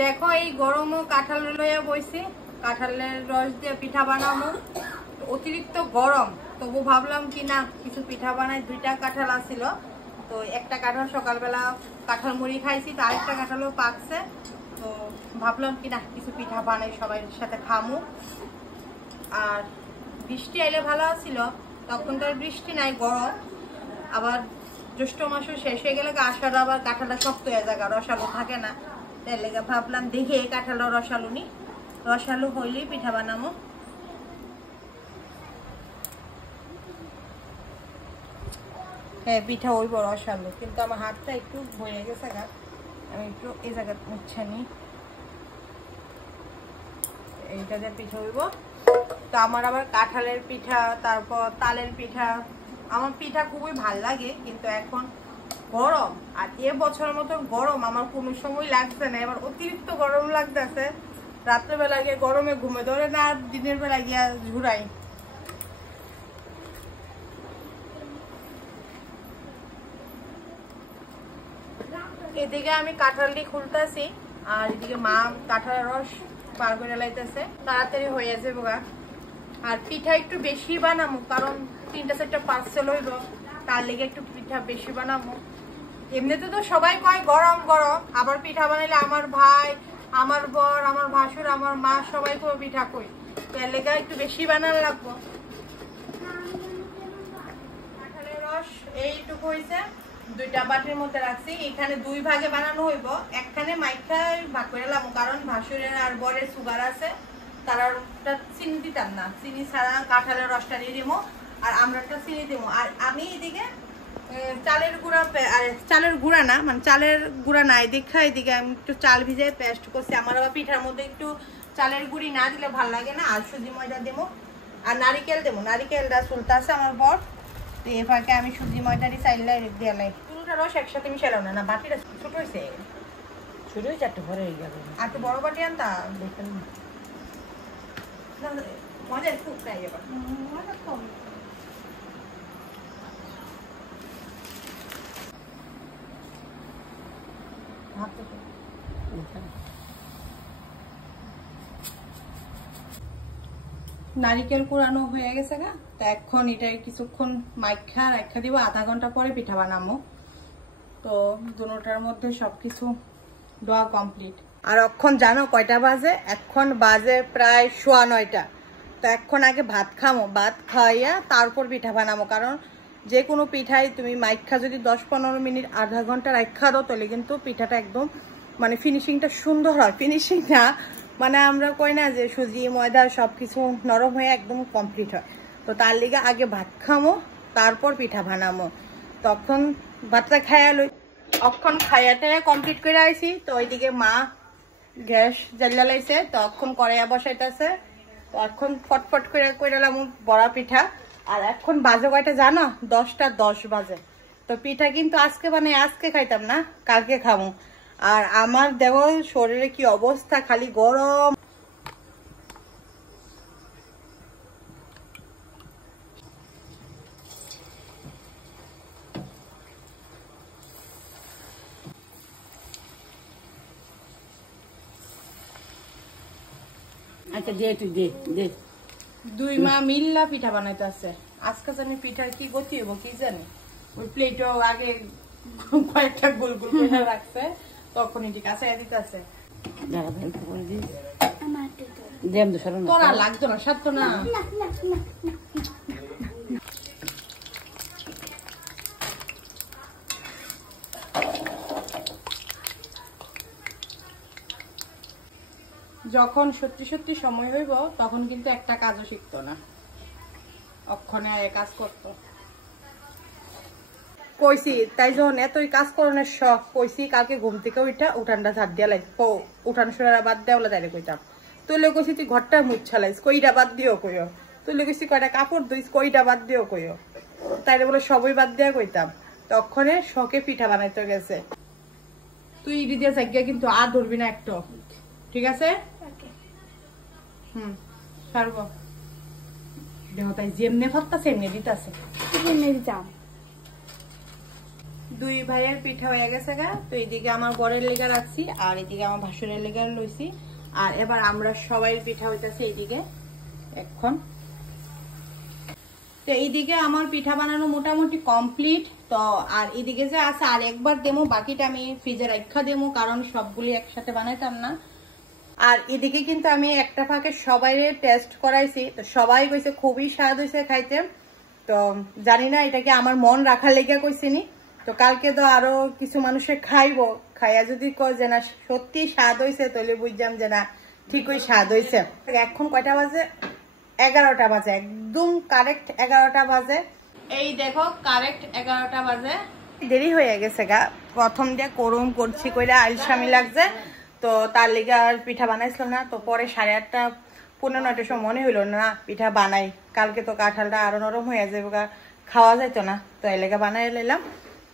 দেখো এই গরমও কাঁঠাল লইয়া বইছি, কাঁঠালের রস দিয়ে পিঠা বানাবো। অতিরিক্ত গরম, তবু ভাবলাম কি না কিছু পিঠা বানাই। 2টা কাঁঠাল আসছিল, তো একটা কাঁঠাল সকালবেলা কাঁঠাল মুড়ি খাইছি, তো আরেকটা কাঁঠালও পাকছে, তো ভাবলাম কি না কিছু পিঠা বানাই সবাই সাথে খামু। আর বৃষ্টি আইলে ভালো ছিল, তখন তো আর বৃষ্টি নাই, গরম। আবার জ্যৈষ্ঠ মাসও শেষ হয়ে গেলে আষাঢ় আবার কাঁঠালটা শক্ত হয়ে যায়, রসালো থাকে না। তাই লেগে ভাবলাম দেখে কাঁঠালটা রসালো নি, রসালো হইলেই পিঠা বানাবো। হ্যাঁ পিঠা হইব রসালো, কিন্তু আমার হাতটা একটু ভরে গেছে গা, আমি একটু এই জায়গা মুছে নি। এইটা দিয়ে পিঠা হইব। তো আমার আবার কাঁঠালের পিঠা, তারপর তালের পিঠা, আমার পিঠা খুবই ভাল লাগে, কিন্তু এখন গরম, আর এবছরের মতন গরম আমার কোনো সময় লাগছে না। এবার অতিরিক্ত গরম লাগতেছে, রাত্রেবেলা গিয়ে গরমে ঘুমে ধরে না, আর দিনের বেলা গিয়া ঝুরাই। এদিকে আমি কাঁঠালটি খুলতেছি, আর এদিকে মা কাঁঠালের রস বার করে লাইতেছে, তাড়াতাড়ি হয়ে যাবে গা। আর পিঠা একটু বেশি বানাবো, কারণ 3-4টা পার্সেল হইব, তার লেগে একটু পিঠা বেশি বানাবো। এমনিতে তো সবাই কয় গরম গরম, আবার পিঠা বানাইলে আমার ভাই, আমার বর, আমার ভাসুর, আমার মা সবাই তো পিঠা কই, তার লেগে একটু বেশি বানানো লাগবো। কাঁঠালের রস এইটুকু হয়েছে, 2টা বাটির মধ্যে রাখছি। এখানে 2 ভাগে বানানো হইব, একখানে মাইখা ভাগ করে লাম, কারণ ভাসুরের আর বরের সুগার আছে, তারা চিনি দিতাম না, চিনি ছাড়া কাঁঠালের রসটা দিয়ে দিব, আর আমরা একটা চিনি দিব। আর আমি এদিকে চালের গুঁড়া, আর চালের গুঁড়া না, মানে চালের গুঁড়া নাই দেখা এদিকে আমি একটু চাল ভিজাই পেস্ট করছি। আমার আবার পিঠার মধ্যে একটু চালের গুঁড়ি না দিলে ভাল লাগে না। আর সুজি ময়দা দেবো, আর নারিকেল দেবো, নারিকেলটা চুলতে আছে আমার বর, তো এ ফাঁকে আমি সুজি ময়দাটি চাইলে দিয়ে লাই। পুরোটা রস একসাথে মিশালাম না, না বাটিটা ছোট হয়েছে, ছোট হয়েছে, একটা ভরে হয়ে গেল। আর একটু বড় বাটি আনতা দেখতেন মজা খুব তাই এবার মজা কম। নারিকেল কুড়ানো হয়ে গেছে গা, তো এখন এটা কিছুক্ষণ মাইখা রাখা দিব, আধা ঘন্টা পরে পিঠা বানাবো। তো দুটোটার মধ্যে সবকিছু দেওয়া কমপ্লিট। আর এখন জানো কয়টা বাজে? এখন বাজে প্রায় 9:15। তো এখন আগে ভাত খামো, ভাত খাইয়া তারপর পিঠা বানাবো, কারণ যে কোনো পিঠাই তুমি মাইখা যদি 10-15 মিনিট আধা ঘন্টা রাখা দাও, তাহলে কিন্তু পিঠাটা একদম মানে ফিনিশিংটা সুন্দর হয়। ফিনিশিংটা মানে আমরা কই না যে সুজি ময়দা সবকিছু নরম হয়ে একদম কমপ্লিট হয়। তো তার লিগে আগে ভাত খামো, তারপর পিঠা বানাবো। তখন ভাতটা খাইয়া লই, অক্ষণ খাইয়াটা কমপ্লিট করে আইছি। তো ওইদিকে মা গ্যাস জ্বালিয়ে লাইছে, তখন কড়াইয়া বসাইতেছে। তো এখন ফটফট করে কইরালাম বড়া পিঠা। আর এখন বাজে কয়টা জানো? 10:10 বাজে। তো পিঠা কিন্তু আজকে বানাই, আজকে খাইতাম না, কালকে খাবো। আর আমার দেখো শরীরে কি অবস্থা, খালি গরম। আচ্ছা দে, তুই দে দে। 2 মা মিল্লা পিঠা বানাইতে আছে। আজকে জানি পিঠার কি গতি হবো কি জানি। ওই প্লেটও আগে কয়েকটা গোল গোল করে রাখছে, তখন এটি কাছে দিতে আছে। তোরা লাগতো না, সারতো না। যখন সত্যি সত্যি সময় হইব, তখন কিন্তু একটা কাজও শিখতো না, অক্ষণে কাজ করতো। কইছি তাই যখন এতই কাজ করণের শখ, কইছি কালকে ঘুম থেকে উঠানটা ঝাড় দিয়া লাগবো, উঠান সরা বাদ দেওয়া তাইলে কইতাম। তুইলে কইছি তুই ঘরটা মুছালাইস, কইটা বাদ দিও কইও। তুইলে কইছি কয়টা কাপড় ধুইস, কইটা বাদ দিও কইও। তাইলে বলে সবই বাদ দিয়া কইতাম। তখনে শখে পিঠা বানাইতে গেছে। তুই ইডি দিয়ে জায়গা কিন্তু আর ধরবি না একটু, ঠিক আছে? সারব দেখো, তাই যেমনে ভাবতাছে এমনি দিতাছে। দুই ভাইয়ের পিঠা হয়ে গেছে গা। তো এইদিকে আমার বরের লেগা রাখছি আর এদিকে আমার ভাসুরের লেগা লইছি। আর এবার আমরা সবাই পিঠা হইতেছে এইদিকে এখন। তো এইদিকে আমার পিঠা বানানো মোটামুটি কমপ্লিট। তো আর এইদিকে যে আছে আর একবার দেবো, বাকিটা আমি ফ্রিজে রাখা দেবো, কারণ সবগুলি একসাথে বানাইতাম না। আর এদিকে কিন্তু আমি একটা ফাঁকে সবাই টেস্ট করাইছি, তো সবাই কইছে খুবই স্বাদ হয়েছে খাইতে। তো জানি না এটা কি আমার মন রাখার লেগে কইছিনি। তো কালকে তো আরো কিছু মানুষে খাইবো, খাইয়া যদি কয় যে না সত্যি স্বাদ হয়েছে তাহলে বুঝলাম যে না ঠিকই স্বাদ হয়েছে। এখন কয়টা বাজে? 11টা বাজে, একদম কারেক্ট 11টা বাজে। এই দেখো কারেক্ট 11টা বাজে। দেরি হয়ে গেছে গা, প্রথম দিয়ে করুম করছি কইরা আলসামি লাগছে, তো তার লেগে আর পিঠা বানাইছিলাম না। তো পরে 8:30 পৌনে 9টার সময় মনে হইলো না পিঠা বানাই, কালকে তো কাঁঠালটা আরো নরম হয়ে যাবে, খাওয়া যাইতো না, তো এই লেগে বানাই নিলাম।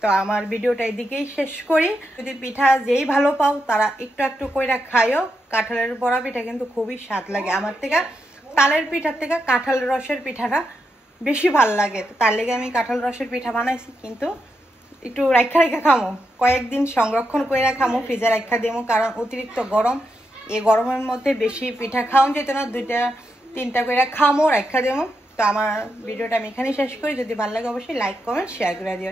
তো আমার ভিডিওটা এদিকেই শেষ করি। যদি পিঠা যেই ভালো পাও তারা একটু একটু কইরা খাইও। কাঁঠালের বড়া পিঠা কিন্তু খুবই স্বাদ লাগে, আমার থেকে তালের পিঠার থেকে কাঁঠাল রসের পিঠাটা বেশি ভাল লাগে। তো তার লেগে আমি কাঁঠাল রসের পিঠা বানাইছি, কিন্তু একটু রাখা রেখা খামো, কয়েকদিন সংরক্ষণ করে খামো, ফ্রিজে রাখা দেবো, কারণ অতিরিক্ত গরম, এই গরমের মধ্যে বেশি পিঠা খাওয়া যেত না, 2-3টা করে খামো রাখা দেবো। তো আমার ভিডিওটা আমি এখানেই শেষ করি। যদি ভালো লাগে অবশ্যই লাইক কমেন্ট শেয়ার করে দিও।